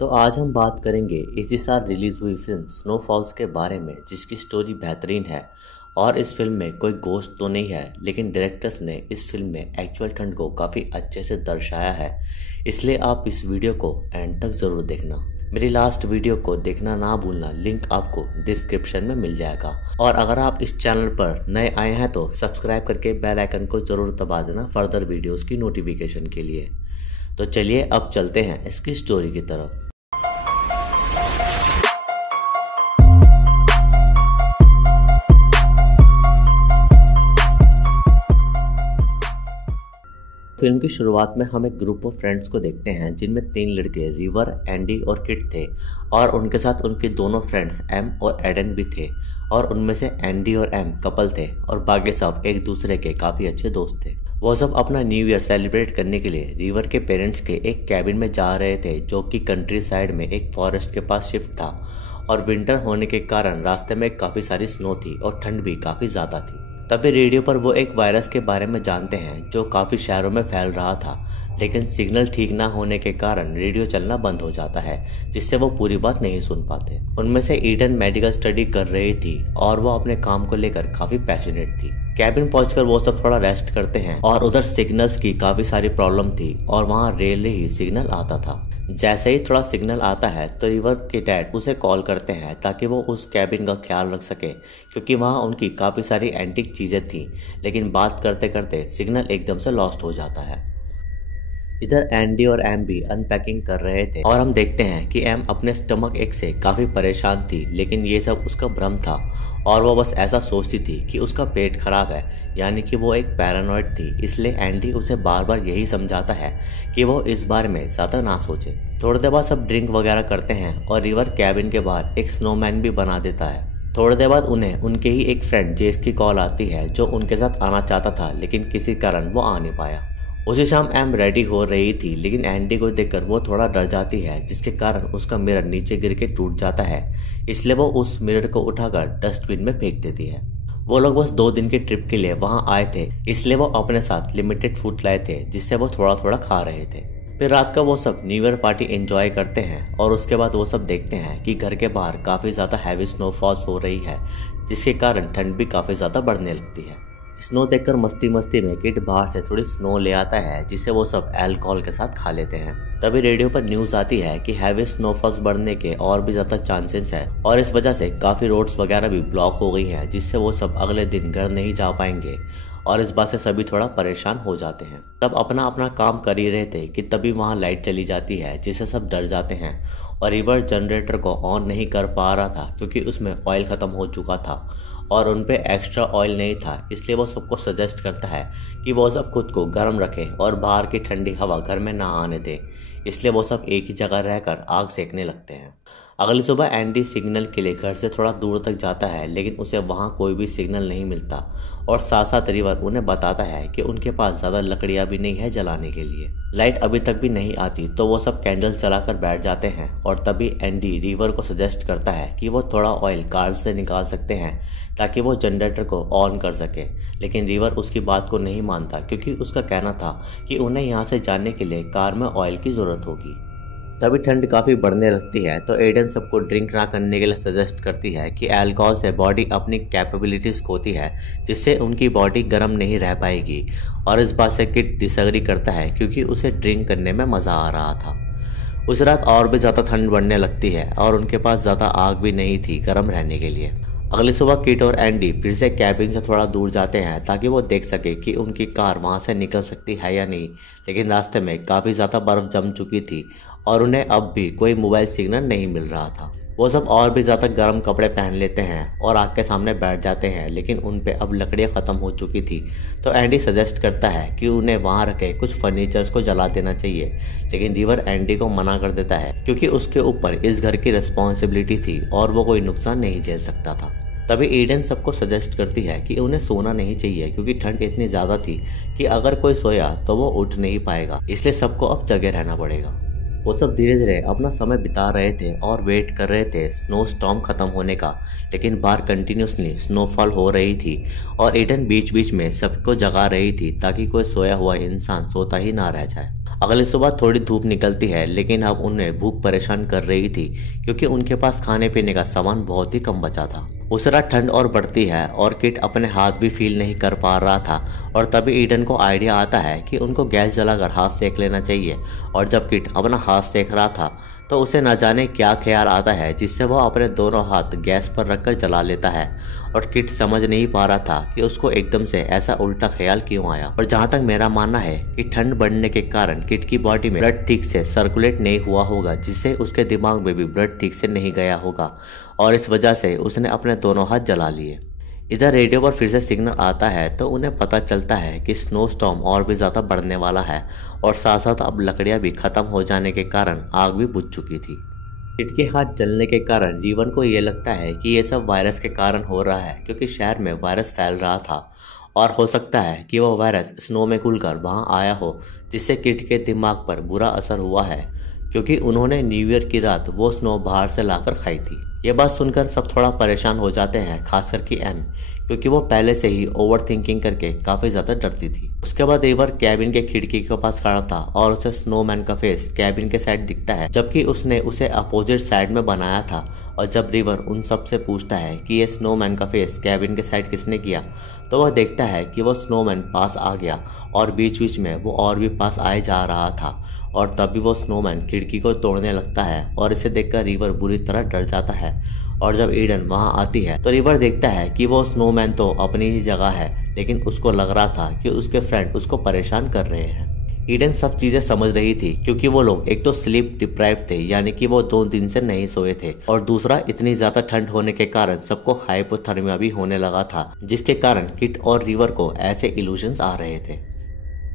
तो आज हम बात करेंगे इसी साल रिलीज हुई फिल्म स्नोफॉल्स के बारे में, जिसकी स्टोरी बेहतरीन है। और इस फिल्म में कोई गोश्त तो नहीं है, लेकिन डायरेक्टर्स ने इस फिल्म में एक्चुअल ठंड को काफ़ी अच्छे से दर्शाया है। इसलिए आप इस वीडियो को एंड तक ज़रूर देखना। मेरी लास्ट वीडियो को देखना ना भूलना, लिंक आपको डिस्क्रिप्शन में मिल जाएगा। और अगर आप इस चैनल पर नए आए हैं तो सब्सक्राइब करके बेल आइकन को ज़रूर दबा देना फर्दर वीडियोज़ की नोटिफिकेशन के लिए। तो चलिए अब चलते हैं इसकी स्टोरी की तरफ। फिल्म की शुरुआत में हम एक ग्रुप ऑफ फ्रेंड्स को देखते हैं, जिनमें 3 लड़के रिवर, एंडी और किट थे। और उनके साथ उनके दोनों फ्रेंड्स एम और एडन भी थे। और उनमें से एंडी और एम कपल थे और बाकी सब एक दूसरे के काफ़ी अच्छे दोस्त थे। वो सब अपना न्यू ईयर सेलिब्रेट करने के लिए रिवर के पेरेंट्स के एक कैबिन में जा रहे थे, जो कि कंट्री साइड में एक फॉरेस्ट के पास शिफ्ट था। और विंटर होने के कारण रास्ते में काफ़ी सारी स्नो थी और ठंड भी काफ़ी ज़्यादा थी। तभी रेडियो पर वो एक वायरस के बारे में जानते हैं जो काफ़ी शहरों में फैल रहा था, लेकिन सिग्नल ठीक ना होने के कारण रेडियो चलना बंद हो जाता है, जिससे वो पूरी बात नहीं सुन पाते। उनमें से ईडन मेडिकल स्टडी कर रही थी और वो अपने काम को लेकर काफ़ी पैशनेट थी। कैबिन पहुंचकर वो सब थोड़ा रेस्ट करते हैं और उधर सिग्नल्स की काफ़ी सारी प्रॉब्लम थी और वहाँ रेयरली ही सिग्नल आता था। जैसे ही थोड़ा सिग्नल आता है तो रिवर के डैड उसे कॉल करते हैं ताकि वो उस कैबिन का ख्याल रख सके, क्योंकि वहाँ उनकी काफ़ी सारी एंटीक चीज़ें थी। लेकिन बात करते करते सिग्नल एकदम से लॉस्ट हो जाता है। इधर एंडी और एम भी अनपैकिंग कर रहे थे और हम देखते हैं कि एम अपने स्टमक एक से काफ़ी परेशान थी, लेकिन ये सब उसका भ्रम था और वो बस ऐसा सोचती थी कि उसका पेट खराब है, यानी कि वो एक पैरानॉइड थी। इसलिए एंडी उसे बार बार यही समझाता है कि वो इस बारे में ज़्यादा ना सोचे। थोड़ी देर बाद सब ड्रिंक वगैरह करते हैं और रिवर कैबिन के बाहर एक स्नोमैन भी बना देता है। थोड़ी देर बाद उन्हें उनके ही एक फ्रेंड जेस की कॉल आती है, जो उनके साथ आना चाहता था, लेकिन किसी कारण वो आ नहीं पाया। उसी शाम एम रेडी हो रही थी, लेकिन एंडी को देखकर वो थोड़ा डर जाती है, जिसके कारण उसका मिरर नीचे गिर के टूट जाता है। इसलिए वो उस मिरर को उठाकर डस्टबिन में फेंक देती है। वो लोग बस 2 दिन की ट्रिप के लिए वहाँ आए थे, इसलिए वो अपने साथ लिमिटेड फूड लाए थे, जिससे वो थोड़ा थोड़ा खा रहे थे। फिर रात का वो सब न्यू ईयर पार्टी एंजॉय करते हैं और उसके बाद वो सब देखते हैं कि घर के बाहर काफ़ी ज़्यादा हैवी स्नोफॉल्स हो रही है, जिसके कारण ठंड भी काफ़ी ज़्यादा बढ़ने लगती है। स्नो देखकर मस्ती मस्ती में किट बाहर से थोड़ी स्नो ले आता है, जिसे वो सब अल्कोहल के साथ खा लेते हैं। तभी रेडियो पर न्यूज़ आती है कि हैवी स्नोफॉल्स बढ़ने के और भी ज़्यादा चांसेस है और इस वजह से काफ़ी रोड्स वगैरह भी ब्लॉक हो गई हैं, जिससे वो सब अगले दिन घर नहीं जा पाएंगे। और इस बात से सभी थोड़ा परेशान हो जाते हैं। सब अपना अपना काम कर ही रहे थे कि तभी वहाँ लाइट चली जाती है, जिससे सब डर जाते हैं। और रिवर जनरेटर को ऑन नहीं कर पा रहा था क्योंकि उसमें ऑयल ख़त्म हो चुका था और उन पे एक्स्ट्रा ऑयल नहीं था। इसलिए वो सबको सजेस्ट करता है कि वो सब खुद को गर्म रखें और बाहर की ठंडी हवा घर में ना आने दें। इसलिए वो सब एक ही जगह रहकर आग सेकने लगते हैं। अगली सुबह एंडी सिग्नल के लिए घर से थोड़ा दूर तक जाता है, लेकिन उसे वहाँ कोई भी सिग्नल नहीं मिलता। और साथ साथ रिवर उन्हें बताता है कि उनके पास ज़्यादा लकड़ियाँ भी नहीं है जलाने के लिए। लाइट अभी तक भी नहीं आती, तो वो सब कैंडल्स जलाकर बैठ जाते हैं। और तभी एंडी रिवर को सजेस्ट करता है कि वो थोड़ा ऑयल कार से निकाल सकते हैं ताकि वो जनरेटर को ऑन कर सके। लेकिन रिवर उसकी बात को नहीं मानता, क्योंकि उसका कहना था कि उन्हें यहाँ से जाने के लिए कार में ऑयल की ज़रूरत होगी। तभी ठंड काफ़ी बढ़ने लगती है, तो एडन सबको ड्रिंक ना करने के लिए सजेस्ट करती है कि अल्कोहल से बॉडी अपनी कैपेबिलिटीज़ खोती है, जिससे उनकी बॉडी गर्म नहीं रह पाएगी। और इस बात से किट डिसएग्री करता है, क्योंकि उसे ड्रिंक करने में मज़ा आ रहा था। उस रात और भी ज़्यादा ठंड बढ़ने लगती है और उनके पास ज़्यादा आग भी नहीं थी गर्म रहने के लिए। अगली सुबह किट और एंडी फिर से कैबिन से थोड़ा दूर जाते हैं ताकि वो देख सके कि उनकी कार वहाँ से निकल सकती है या नहीं। लेकिन रास्ते में काफ़ी ज़्यादा बर्फ़ जम चुकी थी और उन्हें अब भी कोई मोबाइल सिग्नल नहीं मिल रहा था। वो सब और भी ज़्यादा गर्म कपड़े पहन लेते हैं और आग के सामने बैठ जाते हैं, लेकिन उन पे अब लकड़ियाँ ख़त्म हो चुकी थी। तो एंडी सजेस्ट करता है कि उन्हें वहाँ रखे कुछ फर्नीचर्स को जला देना चाहिए, लेकिन रिवर एंडी को मना कर देता है, क्योंकि उसके ऊपर इस घर की रिस्पॉन्सिबिलिटी थी और वो कोई नुकसान नहीं झेल सकता था। तभी ईडन सबको सजेस्ट करती है कि उन्हें सोना नहीं चाहिए, क्योंकि ठंड इतनी ज़्यादा थी कि अगर कोई सोया तो वो उठ नहीं पाएगा, इसलिए सबको अब जगे रहना पड़ेगा। वो सब धीरे धीरे अपना समय बिता रहे थे और वेट कर रहे थे स्नो स्टॉर्म ख़त्म होने का, लेकिन बाहर कंटिन्यूसली स्नोफॉल हो रही थी और ईडन बीच बीच में सबको जगा रही थी ताकि कोई सोया हुआ इंसान सोता ही ना रह जाए। अगली सुबह थोड़ी धूप निकलती है, लेकिन अब उन्हें भूख परेशान कर रही थी क्योंकि उनके पास खाने पीने का सामान बहुत ही कम बचा था। उस रात ठंड और बढ़ती है और किट अपने हाथ भी फील नहीं कर पा रहा था और तभी ईडन को आइडिया आता है कि उनको गैस जलाकर हाथ सेक लेना चाहिए। और जब किट अपना हाथ सेक रहा था तो उसे न जाने क्या ख्याल आता है जिससे वह अपने दोनों हाथ गैस पर रखकर जला लेता है और किट समझ नहीं पा रहा था कि उसको एकदम से ऐसा उल्टा ख्याल क्यों आया। और जहाँ तक मेरा मानना है कि ठंड बढ़ने के कारण किट की बॉडी में ब्लड ठीक से सर्कुलेट नहीं हुआ होगा, जिससे उसके दिमाग में भी ब्लड ठीक से नहीं गया होगा और इस वजह से उसने अपने दोनों हाथ जला लिए। इधर रेडियो पर फिर से सिग्नल आता है तो उन्हें पता चलता है कि स्नो स्टॉर्म और भी ज़्यादा बढ़ने वाला है और साथ साथ अब लकड़ियाँ भी ख़त्म हो जाने के कारण आग भी बुझ चुकी थी। किट के हाथ जलने के कारण रिवन को ये लगता है कि ये सब वायरस के कारण हो रहा है, क्योंकि शहर में वायरस फैल रहा था और हो सकता है कि वह वायरस स्नो में घुलकर वहाँ आया हो, जिससे किट के दिमाग पर बुरा असर हुआ है क्योंकि उन्होंने न्यू ईयर की रात वो स्नो बाहर से लाकर खाई थी। ये बात सुनकर सब थोड़ा परेशान हो जाते हैं, खासकर कि एम, क्योंकि वो पहले से ही ओवर थिंकिंग करके काफ़ी ज़्यादा डरती थी। उसके बाद रिवर कैबिन के खिड़की के पास खड़ा था और उसे स्नोमैन का फेस कैबिन के साइड दिखता है, जबकि उसने उसे अपोजिट साइड में बनाया था। और जब रिवर उन सब से पूछता है कि ये स्नोमैन का फेस कैबिन के साइड किसने किया, तो वह देखता है कि वो स्नोमैन पास आ गया और बीच बीच में वो और भी पास आए जा रहा था और तभी वो स्नोमैन खिड़की को तोड़ने लगता है और इसे देखकर रिवर बुरी तरह डर जाता है। और जब ईडन वहां आती है तो रिवर देखता है कि वो स्नोमैन तो अपनी ही जगह है, लेकिन उसको लग रहा था कि उसके फ्रेंड उसको परेशान कर रहे हैं। ईडन सब चीजें समझ रही थी क्योंकि वो लोग एक तो स्लीप डिप्राइव थे, यानी कि वो 2 दिन से नहीं सोए थे, और दूसरा इतनी ज्यादा ठंड होने के कारण सबको हाइपोथर्मिया भी होने लगा था, जिसके कारण किट और रिवर को ऐसे इल्यूजन्स आ रहे थे।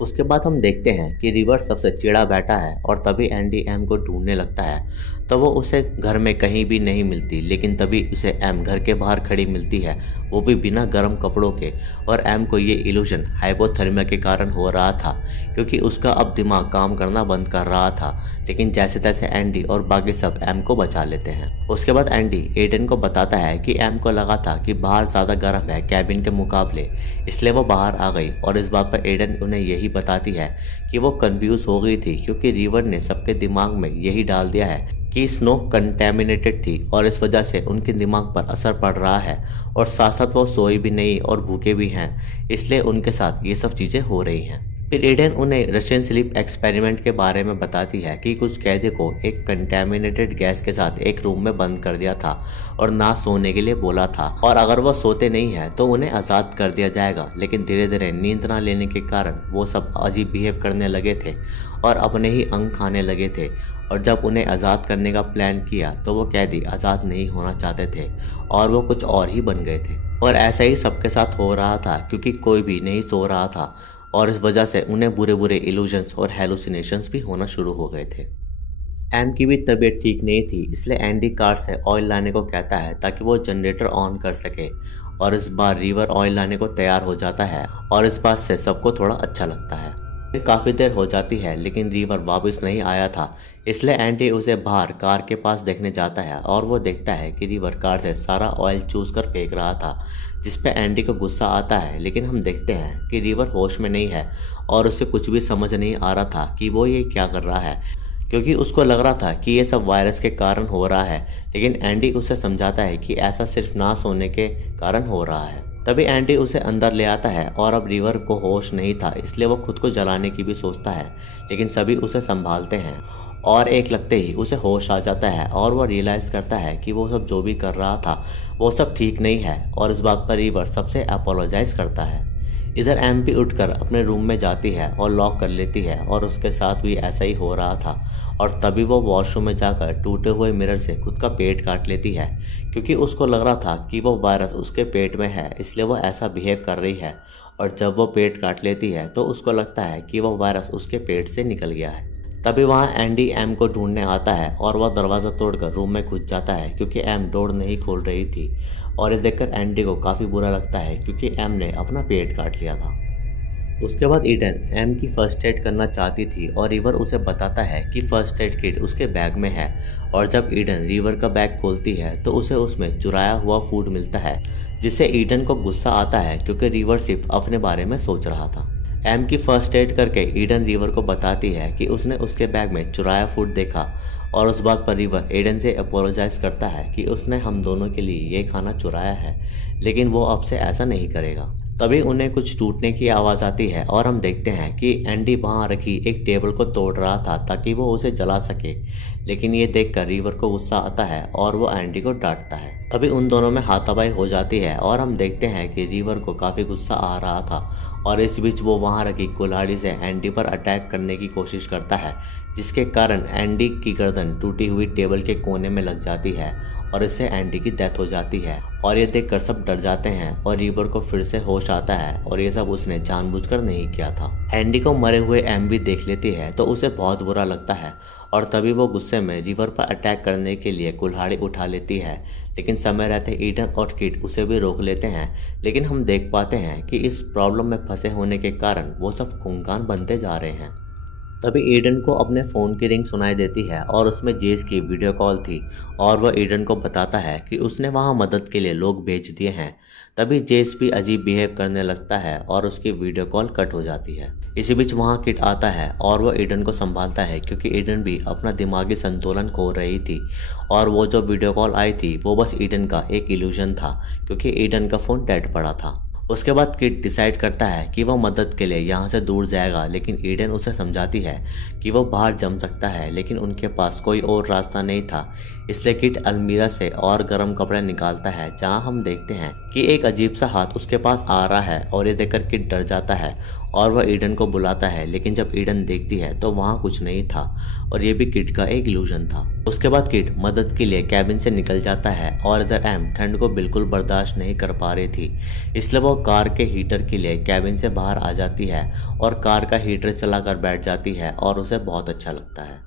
उसके बाद हम देखते हैं कि रिवर सबसे चिढ़ा बैठा है और तभी एंडी एम को ढूंढने लगता है तो वो उसे घर में कहीं भी नहीं मिलती, लेकिन तभी उसे एम घर के बाहर खड़ी मिलती है, वो भी बिना गर्म कपड़ों के। और एम को ये इल्यूजन हाइपोथर्मिया के कारण हो रहा था क्योंकि उसका अब दिमाग काम करना बंद कर रहा था, लेकिन जैसे तैसे एंडी और बाकी सब एम को बचा लेते हैं। उसके बाद एंडी एडन को बताता है कि एम को लगा था कि बाहर ज़्यादा गर्म है कैबिन के मुकाबले, इसलिए वो बाहर आ गई। और इस बात पर एडन उन्हें यही बताती है कि वो कंफ्यूज हो गई थी क्योंकि रिवर ने सबके दिमाग में यही डाल दिया है कि स्नो कंटेमिनेटेड थी और इस वजह से उनके दिमाग पर असर पड़ रहा है और साथ साथ वो सोए भी नहीं और भूखे भी हैं, इसलिए उनके साथ ये सब चीज़ें हो रही हैं। फिर एडन उन्हें रशियन स्लीप एक्सपेरिमेंट के बारे में बताती है कि कुछ कैदी को एक कंटेमिनेटेड गैस के साथ एक रूम में बंद कर दिया था और ना सोने के लिए बोला था, और अगर वह सोते नहीं है तो उन्हें आज़ाद कर दिया जाएगा। लेकिन धीरे धीरे नींद ना लेने के कारण वो सब अजीब बिहेव करने लगे थे और अपने ही अंग खाने लगे थे, और जब उन्हें आज़ाद करने का प्लान किया तो वो कैदी आज़ाद नहीं होना चाहते थे और वो कुछ और ही बन गए थे। और ऐसा ही सबके साथ हो रहा था क्योंकि कोई भी नहीं सो रहा था और इस वजह से उन्हें बुरे बुरे इल्यूजन्स और हेलुसिनेशंस भी होना शुरू हो गए थे। एम की भी तबीयत ठीक नहीं थी, इसलिए एंडी कार से ऑयल लाने को कहता है ताकि वो जनरेटर ऑन कर सके, और इस बार रिवर ऑयल लाने को तैयार हो जाता है और इस बात से सबको थोड़ा अच्छा लगता है। काफ़ी देर हो जाती है लेकिन रिवर वापस नहीं आया था, इसलिए एंडी उसे बाहर कार के पास देखने जाता है और वो देखता है कि रिवर कार से सारा ऑयल चूस कर फेंक रहा था, जिस पे एंडी को गुस्सा आता है। लेकिन हम देखते हैं कि रिवर होश में नहीं है और उसे कुछ भी समझ नहीं आ रहा था कि वो ये क्या कर रहा है, क्योंकि उसको लग रहा था कि ये सब वायरस के कारण हो रहा है। लेकिन एंडी उसे समझाता है कि ऐसा सिर्फ ना सोने के कारण हो रहा है। तभी एंडी उसे अंदर ले आता है और अब रिवर को होश नहीं था, इसलिए वो खुद को जलाने की भी सोचता है, लेकिन सभी उसे संभालते हैं और एक लगते ही उसे होश आ जाता है और वो रियलाइज़ करता है कि वो सब जो भी कर रहा था वो सब ठीक नहीं है, और इस बात पर रिवर सबसे अपोलोजाइज करता है। इधर एमपी उठकर अपने रूम में जाती है और लॉक कर लेती है और उसके साथ भी ऐसा ही हो रहा था, और तभी वो वॉशरूम में जाकर टूटे हुए मिरर से खुद का पेट काट लेती है क्योंकि उसको लग रहा था कि वो वायरस उसके पेट में है, इसलिए वो ऐसा बिहेव कर रही है। और जब वो पेट काट लेती है तो उसको लगता है कि वो वायरस उसके पेट से निकल गया है। तभी वहाँ एंडी एम को ढूंढने आता है और वह दरवाज़ा तोड़कर रूम में घुस जाता है क्योंकि एम डोर नहीं खोल रही थी, और ये देखकर एंडी को काफ़ी बुरा लगता है क्योंकि एम ने अपना पेट काट लिया था। उसके बाद ईडन एम की फर्स्ट एड करना चाहती थी और रिवर उसे बताता है कि फर्स्ट एड किट उसके बैग में है, और जब ईडन रिवर का बैग खोलती है तो उसे उसमें चुराया हुआ फूड मिलता है, जिससे ईडन को गुस्सा आता है क्योंकि रिवर सिर्फ अपने बारे में सोच रहा था। एम की फर्स्ट एड करके ईडन रिवर को बताती है कि उसने उसके बैग में चुराया फूड देखा और उस बात पर रिवर एडन से अपोलोजाइज करता है कि उसने हम दोनों के लिए ये खाना चुराया है, लेकिन वो अब से ऐसा नहीं करेगा। तभी उन्हें कुछ टूटने की आवाज़ आती है और हम देखते हैं कि एंडी वहाँ रखी एक टेबल को तोड़ रहा था ताकि वो उसे जला सके, लेकिन ये देखकर रिवर को गुस्सा आता है और वो एंडी को डांटता है। तभी उन दोनों में हाथापाई हो जाती है और हम देखते हैं कि रिवर को काफ़ी गुस्सा आ रहा था और इस बीच वो वहाँ रखी कुल्हाड़ी से एंडी पर अटैक करने की कोशिश करता है, जिसके कारण एंडी की गर्दन टूटी हुई टेबल के कोने में लग जाती है और इससे एंडी की डेथ हो जाती है। और ये देखकर सब डर जाते हैं और रिवर को फिर से होश आता है और ये सब उसने जानबूझकर नहीं किया था। एंडी को मरे हुए एम भी देख लेती है तो उसे बहुत बुरा लगता है और तभी वो गुस्से में रिवर पर अटैक करने के लिए कुल्हाड़ी उठा लेती है, लेकिन समय रहते ईडन और किट उसे भी रोक लेते हैं। लेकिन हम देख पाते हैं कि इस प्रॉब्लम में फंसे होने के कारण वो सब खूंखार बनते जा रहे हैं। तभी ईडन को अपने फ़ोन की रिंग सुनाई देती है और उसमें जेस की वीडियो कॉल थी और वह ईडन को बताता है कि उसने वहां मदद के लिए लोग भेज दिए हैं। तभी जेस भी अजीब बिहेव करने लगता है और उसकी वीडियो कॉल कट हो जाती है। इसी बीच वहां किट आता है और वह ईडन को संभालता है क्योंकि ईडन भी अपना दिमागी संतुलन खो रही थी और वो जो वीडियो कॉल आई थी वो बस ईडन का एक इल्यूजन था क्योंकि ईडन का फ़ोन डेड पड़ा था। उसके बाद किट डिसाइड करता है कि वह मदद के लिए यहाँ से दूर जाएगा, लेकिन ईडन उसे समझाती है कि वह बाहर जम सकता है, लेकिन उनके पास कोई और रास्ता नहीं था। इसलिए किट अलमीरा से और गर्म कपड़े निकालता है, जहाँ हम देखते हैं कि एक अजीब सा हाथ उसके पास आ रहा है और ये देखकर किट डर जाता है और वह ईडन को बुलाता है, लेकिन जब ईडन देखती है तो वहाँ कुछ नहीं था और ये भी किट का एक इल्यूजन था। उसके बाद किट मदद के लिए कैबिन से निकल जाता है और इधर एम ठंड को बिल्कुल बर्दाश्त नहीं कर पा रही थी, इसलिए वो कार के हीटर के लिए कैबिन से बाहर आ जाती है और कार का हीटर चलाकर बैठ जाती है और उसे बहुत अच्छा लगता है।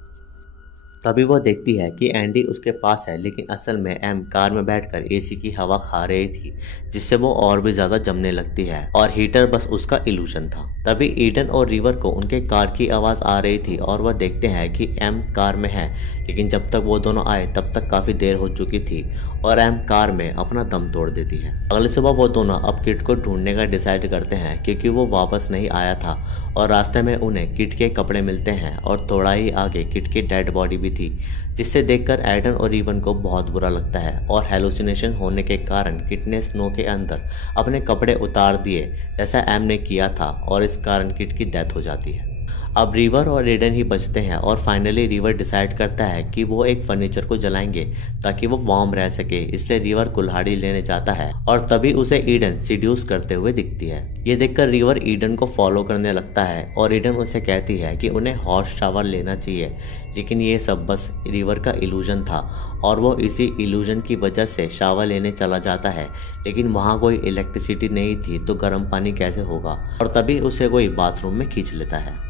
तभी वो देखती है कि एंडी उसके पास है, लेकिन असल में एम कार में बैठकर एसी की हवा खा रही थी, जिससे वो और भी ज़्यादा जमने लगती है और हीटर बस उसका इल्यूजन था। तभी ईडन और रिवर को उनके कार की आवाज़ आ रही थी और वह देखते हैं कि एम कार में है, लेकिन जब तक वो दोनों आए तब तक काफ़ी देर हो चुकी थी और एम कार में अपना दम तोड़ देती है। अगली सुबह वो दोनों अब किट को ढूंढने का डिसाइड करते हैं क्योंकि वो वापस नहीं आया था और रास्ते में उन्हें किट के कपड़े मिलते हैं और थोड़ा ही आगे किट की डेड बॉडी भी थी, जिससे देखकर एडन और रीवन को बहुत बुरा लगता है और हेलुसिनेशन होने के कारण किट ने स्नो के अंदर अपने कपड़े उतार दिए जैसा एम ने किया था और इस कारण किट की डेथ हो जाती है। अब रिवर और एडन ही बचते हैं और फाइनली रिवर डिसाइड करता है कि वो एक फर्नीचर को जलाएंगे ताकि वो वार्म रह सके, इसलिए रिवर कुल्हाड़ी लेने जाता है और तभी उसे ईडन सीड्यूस करते हुए दिखती है। ये देखकर रिवर ईडन को फॉलो करने लगता है और ईडन उसे कहती है कि उन्हें हॉट शावर लेना चाहिए, लेकिन ये सब बस रिवर का इल्यूजन था और वो इसी इल्यूजन की वजह से शावर लेने चला जाता है, लेकिन वहाँ कोई इलेक्ट्रिसिटी नहीं थी तो गर्म पानी कैसे होगा, और तभी उसे कोई बाथरूम में खींच लेता है।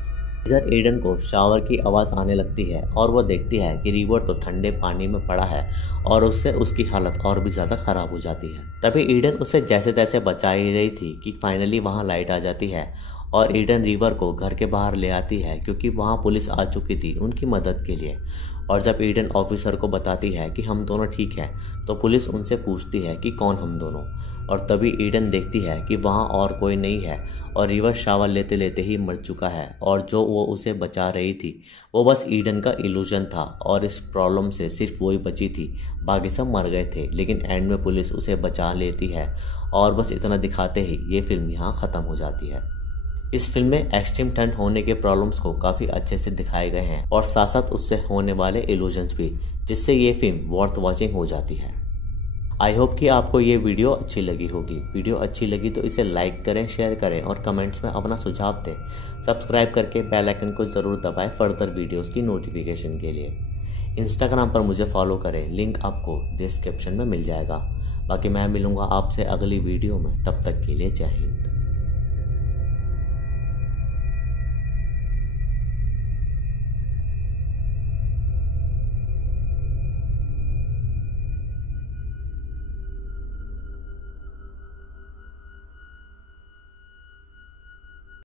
इधर एडन को शावर की आवाज़ आने लगती है और वो देखती है कि रिवर तो ठंडे पानी में पड़ा है और उससे उसकी हालत और भी ज़्यादा ख़राब हो जाती है। तभी ईडन उसे जैसे तैसे बचा ही रही थी कि फाइनली वहाँ लाइट आ जाती है और ईडन रिवर को घर के बाहर ले आती है क्योंकि वहाँ पुलिस आ चुकी थी उनकी मदद के लिए। और जब ईडन ऑफिसर को बताती है कि हम दोनों ठीक हैं तो पुलिस उनसे पूछती है कि कौन हम दोनों, और तभी ईडन देखती है कि वहाँ और कोई नहीं है और रिवर शावर लेते लेते ही मर चुका है और जो वो उसे बचा रही थी वो बस ईडन का इल्यूजन था और इस प्रॉब्लम से सिर्फ वही बची थी, बाकी सब मर गए थे। लेकिन एंड में पुलिस उसे बचा लेती है और बस इतना दिखाते ही ये फिल्म यहाँ ख़त्म हो जाती है। इस फिल्म में एक्सट्रीम ठंड होने के प्रॉब्लम्स को काफ़ी अच्छे से दिखाए गए हैं और साथ साथ उससे होने वाले इल्यूजन्स भी, जिससे ये फिल्म वर्थ वॉचिंग हो जाती है। आई होप कि आपको ये वीडियो अच्छी लगी होगी। वीडियो अच्छी लगी तो इसे लाइक करें, शेयर करें और कमेंट्स में अपना सुझाव दें। सब्सक्राइब करके बेल आइकन को ज़रूर दबाएं फर्दर वीडियोस की नोटिफिकेशन के लिए। इंस्टाग्राम पर मुझे फॉलो करें, लिंक आपको डिस्क्रिप्शन में मिल जाएगा। बाकी मैं मिलूँगा आपसे अगली वीडियो में, तब तक के लिए जय हिंद।